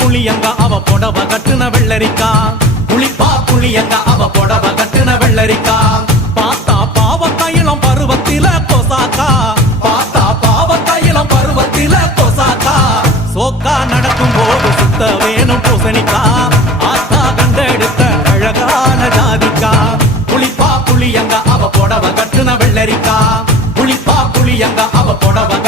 புளியங்க அவ புடவ கட்டுன வெள்ளரிக்கா புளிப்பா புளியங்க அவ புடவ கட்டுன வெள்ளரிக்கா பார்த்தா பாவக்காயிலம் பருவத்தில கொசாக்கா பார்த்தா பாவக்காயிலம் பருவத்தில கொசாக்கா சோக்கா நடக்கும் போது சுத்த வேணும் பூசணிக்கா ஆத்தா கண்டெடுத்த அழகான ஜாதிக்கா புளிப்பா புளியங்க அவ புடவ கட்டுன வெள்ளரிக்கா புளிப்பா புளியங்க அவ புடவ